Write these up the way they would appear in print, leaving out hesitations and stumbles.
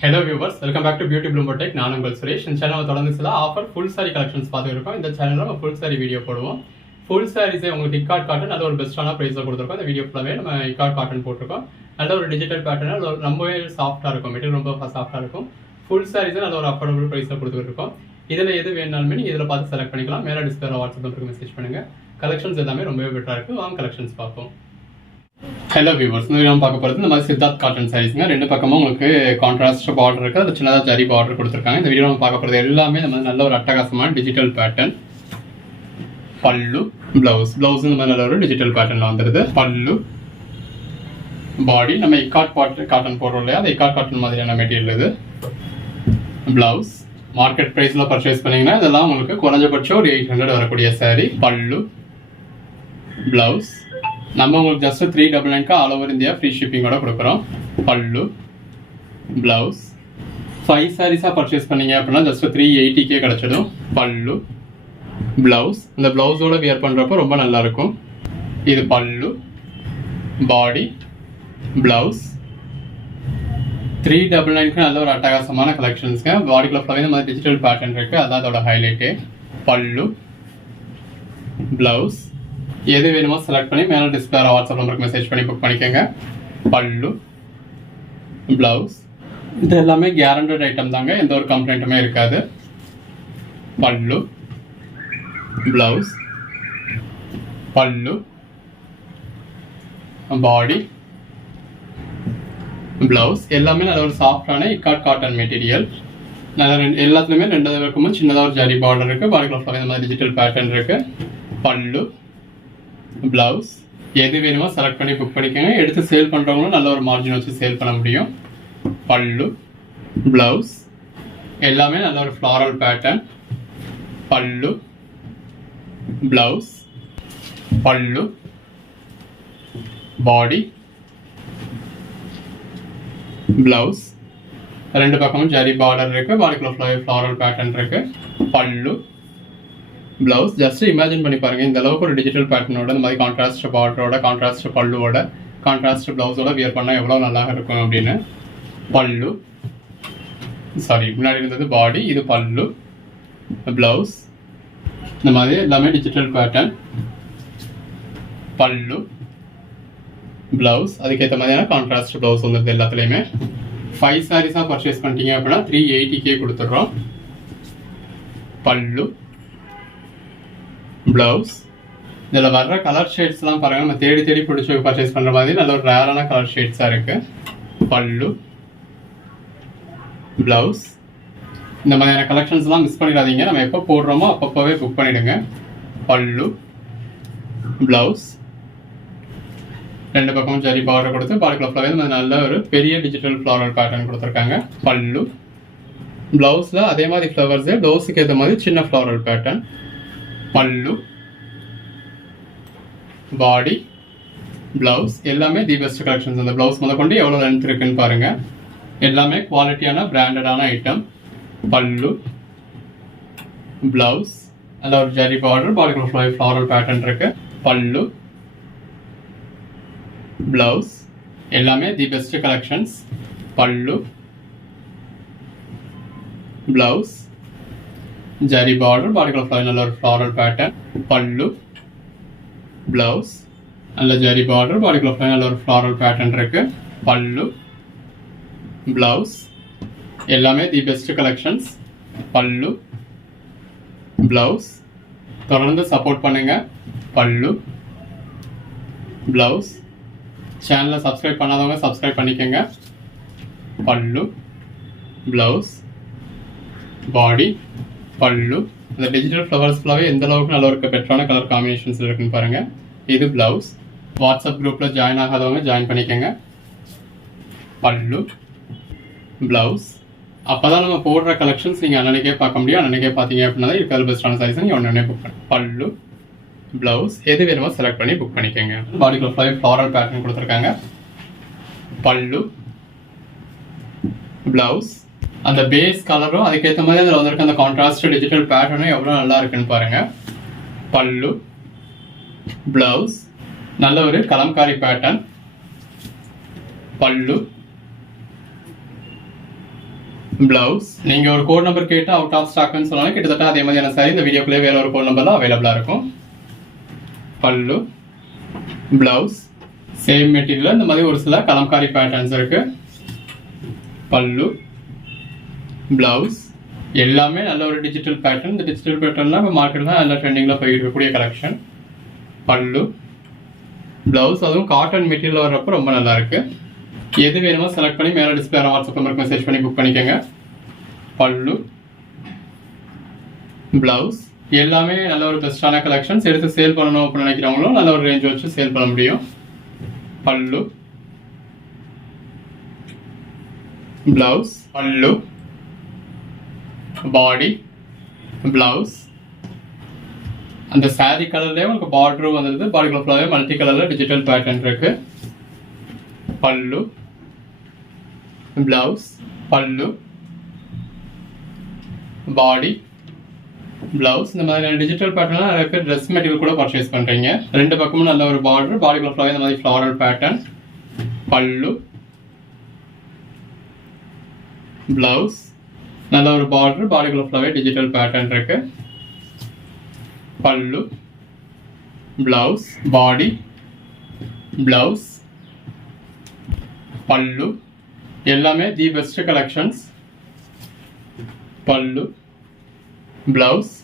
Hello viewers, welcome back to Beauty Bloom Tech. நான் உங்கள் சுரேஷ். இந்த சேனலில் தொடர்ந்து சில ஆஃபர் ஃபுல் சாரி கலெக்ஷன்ஸ் பார்த்துருக்கோம். இந்த சேனலில் நம்ம ஃபுல் சாரி வீடியோ போடுவோம். ஃபுல் சாரீஸே உங்களுக்கு இக்கார்ட் காட்டன் நல்ல ஒரு பெஸ்ட்டான ப்ரைஸில் கொடுத்துருக்கோம். இந்த வீடியோ ஃபுல்லாகவே நம்ம இக்கார்ட் காட்டன் போட்டிருக்கோம். நல்ல ஒரு டிஜிட்டல் பேட்டர்ன் ரொம்பவே சாஃப்டாக இருக்கும், மெட்டீரியல் ரொம்ப சாஃப்டாக இருக்கும். ஃபுல் சாரீஸே நல்ல ஒரு அஃபோர்டபுள் ப்ரைஸில் கொடுத்துருக்கோம். இதில் எது வேணாலுமே நீங்கள் இதில் பார்த்து செலக்ட் பண்ணிக்கலாம். மேலே டிஸ்பிளே வாட்ஸ்அப் நம்பருக்கு மெசேஜ் பண்ணுங்கள். கலெக்ஷன்ஸ் எல்லாமே ரொம்பவே பெட்டராக இருக்குது. வாங்க கலெக்ஷன்ஸ் பார்ப்போம். ஹலோ வியூவர்ஸ், இந்த நம்ம பார்க்க போகிறது இந்த மாதிரி சித்தார்த் காட்டன் சாரீஸ்ங்க. ரெண்டு பக்கமும் உங்களுக்கு கான்ட்ராஸ்ட் பார்டர் இருக்குது, அது சின்னதாக ஜரி பார்டர் கொடுத்துருக்காங்க. இந்த வீடியோ நம்ம பார்க்க போகிறது எல்லாமே இந்த மாதிரி நல்ல ஒரு அட்டகாசமான டிஜிட்டல் பேட்டர்ன். பல்லு, பிளவுஸ் இந்த மாதிரி நல்ல ஒரு டிஜிட்டல் பேட்டர்னில் வந்துடுது. பல்லு, பாடி நம்ம இக்கார்ட் காட்டன் போடுறோம் இல்லையா, அந்த இக்கார்ட் காட்டன் மாதிரியான மெட்டீரியல் இது. பிளவுஸ் மார்க்கெட் ப்ரைஸில் பர்ச்சேஸ் பண்ணிங்கன்னா இதெல்லாம் உங்களுக்கு குறைஞ்சபட்சம் ஒரு 800 வரக்கூடிய சாரீ. பல்லு, பிளவுஸ் நம்ம உங்களுக்கு just 399 all over India free ஷிப்பிங்கோட கொடுக்குறோம். பல்லு, பிளவுஸ் 5 சாரீஸாக பர்ச்சேஸ் பண்ணீங்க அப்படின்னா ஜஸ்ட் 380 கிடச்சிடும். பல்லு, பிளவுஸ் இந்த பிளவுஸோட வியர் பண்ணுறப்போ ரொம்ப நல்லாயிருக்கும். இது பல்லு, பாடி, பிளவுஸ் 399 நல்ல ஒரு அட்டகாசமான கலெக்ஷன்ஸ்ங்க. பாடிக்குள்ள ஃபுல்லாகவே இந்த மாதிரி டிஜிட்டல் பேட்டர்ன் இருக்குது, அதான் அதோட ஹைலைட்டு. பல்லு, பிளவுஸ் எது வேணுமோ செலக்ட் பண்ணி மேலே டிஸ்பிளே வாட்ஸ்அப் நம்பருக்கு மெசேஜ் பண்ணி புக் பண்ணிக்கோங்க. பல்லு, பிளவுஸ் இது எல்லாமே கேரண்டட் ஐட்டம் தாங்க, எந்த ஒரு கம்ப்ளைண்ட்டுமே இருக்காது. பல்லு, பிளவுஸ், பல்லு, பாடி, பிளவுஸ் எல்லாமே நல்ல ஒரு சாஃப்டான இக்கார்ட் காட்டன் மெட்டீரியல். எல்லாத்துலேயுமே 2 பக்கமும் சின்னதாக ஒரு ஜரி பார்டர் இருக்குது. பாடிக்குள்ள இந்த மாதிரி டிஜிட்டல் பேட்டர்ன் இருக்குது. பல்லு, பிளவுஸ் எது வேணுமோ செலக்ட் பண்ணி புக் பண்ணிக்கோங்க. எடுத்து சேல் பண்ணுறவங்களும் நல்ல ஒரு மார்ஜின் வச்சு சேல் பண்ண முடியும். பல்லு, பிளவுஸ் எல்லாமே நல்ல ஒரு ஃப்ளாரல் பேட்டர்ன். பல்லு, பிளவுஸ், பல்லு, பாடி, பிளவுஸ் 2 பக்கமும் ஜரி பார்டர் இருக்குது. பாடிக்குள்ள ஃப்ளாரல் பேட்டர்ன் இருக்குது. பல்லு, பிளவுஸ் ஜஸ்ட் இமேஜின் பண்ணி பாருங்க, இந்த அளவுக்கு ஒரு டிஜிட்டல் பேட்டர்னோட இந்த மாதிரி கான்ட்ராஸ்ட் பார்டரோட, கான்ட்ராஸ்ட் பல்லுவோட, கான்ட்ராஸ்ட் பிளவுஸோட வியர் பண்ணால் எவ்வளோ நல்லா இருக்கும் அப்படின்னு. பல்லு, முன்னாடி இருந்தது பாடி, இது பல்லு, பிளவுஸ் இந்த மாதிரி எல்லாமே டிஜிட்டல் பேட்டர்ன். பல்லு, பிளவுஸ் அதுக்கேற்ற மாதிரியான கான்ட்ராஸ்ட் பிளவுஸ் வந்துருது எல்லாத்துலேயுமே. 5 சாரீஸாக பர்ச்சேஸ் பண்ணிட்டீங்க அப்படின்னா 380 கொடுத்துட்றோம். பல்லு, பிளவுஸ் இதில் வர்ற கலர் ஷேட்ஸ்லாம் பாருங்கள், நம்ம தேடி தேடி பிடிச்சி பர்ச்சேஸ் பண்ணுற மாதிரி நல்ல ஒரு ரேரான கலர் ஷேட்ஸாக இருக்குது. பல்லு, பிளவுஸ் இந்த மாதிரியான கலெக்ஷன்ஸ்லாம் மிஸ் பண்ணிடாதீங்க. நம்ம எப்போ போடுறோமோ அப்பப்போவே புக் பண்ணிவிடுங்க. பல்லு, பிளவுஸ் 2 பக்கமும் ஜரி பார்டர் கொடுத்து பாடிக்குள்ள ஃபுல்லாகவே நல்ல ஒரு பெரிய டிஜிட்டல் ஃப்ளாரல் பேட்டர்ன் கொடுத்துருக்காங்க. பல்லு, பிளவுஸில் அதே மாதிரி ஃப்ளவர்ஸே ப்ளவுஸுக்கு ஏற்ற மாதிரி சின்ன ஃப்ளாரல் பேட்டர்ன். பல்லு, பாடி, பிளவுஸ் எல்லாமே தி பெஸ்ட் கலெக்ஷன்ஸ். அந்த பிளவுஸ் முதல் கொண்டு எவ்வளோ லென்த் இருக்குன்னு பாருங்க, எல்லாமே குவாலிட்டியான பிராண்டடான ஐட்டம். பல்லு, பிளவுஸ் நல்ல ஒரு ஜரி பார்டர், பாடிக்குள்ள ஃப்ளாரல் பேட்டர்ன் இருக்கு. பல்லு, பிளவுஸ் எல்லாமே தி பெஸ்ட் கலெக்ஷன்ஸ். பல்லு, பிளவுஸ் ஜரி பார்டர், பாடிக்குள்ள நல்ல ஒரு ஃப்ளாரல் பேட்டர்ன். பல்லு, பிளவுஸ் நல்ல ஜரி பார்டர், பாடிக்குள்ள நல்ல ஒரு ஃப்ளாரல் பேட்டர்ன் இருக்கு. பல்லு, பிளவுஸ் எல்லாமே தி பெஸ்ட் கலெக்ஷன்ஸ். பல்லு, பிளவுஸ் தொடர்ந்து சப்போர்ட் பண்ணுங்க. பல்லு, பிளவுஸ் சேனலை சப்ஸ்கிரைப் பண்ணாதவங்க சப்ஸ்கிரைப் பண்ணிக்கோங்க. பல்லு, பிளவுஸ், பாடி, பல்லு இந்த டிஜிட்டல் ஃப்ளவர்ஸ் ஃபுல்லாகவே எந்த அளவுக்கு நல்ல ஒரு பெட்டரான கலர் காம்பினேஷன்ஸ் இருக்குன்னு பாருங்க. இது பிளவுஸ். வாட்ஸ்அப் குரூப்பில் ஜாயின் ஆகாதவங்க ஜாயின் பண்ணிக்கோங்க. பல்லு, பிளவுஸ் அப்போ தான் நம்ம போடுற கலெக்ஷன்ஸ் நீங்கள் அன்னன்னைக்கே பார்க்க முடியும். அன்னன்னைக்கே பார்த்தீங்க அப்படின்னா தான் இருக்கிற பெஸ்ட்டான சைஸ் நீங்கள் ஒன்று புக் பண்ணி. பல்லு, பிளவுஸ் எது வேணுமோ செலக்ட் பண்ணி புக் பண்ணிக்கோங்க. பாடிக்குள்ள ஃப்ளாரல் பேட்டர்ன் கொடுத்துருக்காங்க. பல்லு, பிளவுஸ் அந்த பேஸ் கலரும் அதுக்கேற்ற மாதிரி அதில் வந்திருக்க அந்த கான்ட்ராஸ்ட் டிஜிட்டல் பேட்டர்னும் எவ்வளோ நல்லா இருக்குன்னு பாருங்க. பல்லு, பிளவுஸ் நல்ல ஒரு கலம்காரி பேட்டர்ன். பல்லு, பிளவுஸ். நீங்கள் ஒரு கோட் நம்பர் கேட்டு அவுட் ஆஃப் ஸ்டாக்னு சொன்னாலும் கிட்டத்தட்ட அதே மாதிரியான சாரி இந்த வீடியோக்குள்ளே வேற ஒரு கோட் நம்பர்லாம் அவைலபிளாக இருக்கும். பல்லு, பிளவுஸ் சேம் மெட்டீரியல். இந்த மாதிரி ஒரு சில கலம்காரி பேட்டர்ன்ஸ் இருக்கு. பல்லு, பிளவுஸ் எல்லாமே நல்ல ஒரு டிஜிட்டல் பேட்டர்ன். இந்த டிஜிட்டல் பேட்டர்ன்லாம் இப்போ மார்க்கெட்டில் நல்ல ட்ரெண்டிங்கில் போயிட்டு இருக்கக்கூடிய கலெக்ஷன். பல்லு, பிளவுஸ் அதுவும் காட்டன் மெட்டீரியல் வர்றப்போ ரொம்ப நல்லா இருக்கு. எது வேணுமோ செலக்ட் பண்ணி மேலே டிஸ்பிளே வாட்ஸ்அப் நம்பருக்கு மெசேஜ் பண்ணி புக் பண்ணிக்கோங்க. பல்லு, பிளவுஸ் எல்லாமே நல்ல ஒரு பெஸ்டான கலெக்ஷன்ஸ். எடுத்து சேல் பண்ணணும் அப்படின்னு நினைக்கிறவங்களும் நல்ல ஒரு ரேஞ்ச் வச்சு சேல் பண்ண முடியும். பல்லு, பிளவுஸ், பல்லு, பாடி, பிளவுஸ். அந்த சாரி கலர்லேயே உங்களுக்கு பார்டரும் வந்துடுது. பாடிக்குள்ள ஃபுல்லாகவே மல்டி கலரில் டிஜிட்டல் பேட்டர்ன் இருக்கு. பல்லு, பிளவுஸ், பல்லு, பாடி, பிளவுஸ். இந்த மாதிரி டிஜிட்டல் பேட்டர்ன்லாம் நிறைய பேர் ட்ரெஸ் மெட்டீரியல் கூட பர்ச்சேஸ் பண்ணுறீங்க. ரெண்டு பக்கமும் நல்ல ஒரு பார்டர், பாடிக்குள்ள ஃபுல்லாகவே இந்த மாதிரி ஃப்ளாரல் பேட்டர்ன். பல்லு, பிளவுஸ் நல்ல ஒரு பார்டர், பாடிக்குள்ள ஃபுல்லாகவே டிஜிட்டல் பேட்டர்ன் இருக்கு. பல்லு, பிளவுஸ், பாடி, பிளவுஸ், பல்லு எல்லாமே தி பெஸ்ட் கலெக்ஷன்ஸ். பல்லு, பிளவுஸ்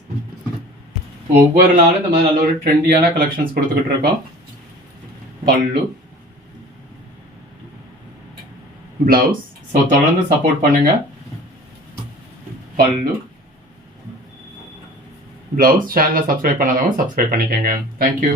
ஒவ்வொரு நாளும் இந்த மாதிரி நல்ல ஒரு ட்ரெண்டியான கலெக்ஷன்ஸ் கொடுத்துக்கிட்டு இருக்கோம். பல்லு, பிளவுஸ். ஸோ தொடர்ந்து சப்போர்ட் பண்ணுங்க. பல்லு, பிளவுஸ். சேனலை சப்ஸ்கிரைப் பண்ணாதவங்க சப்ஸ்கிரைப் பண்ணிக்கோங்க. தேங்க்யூ.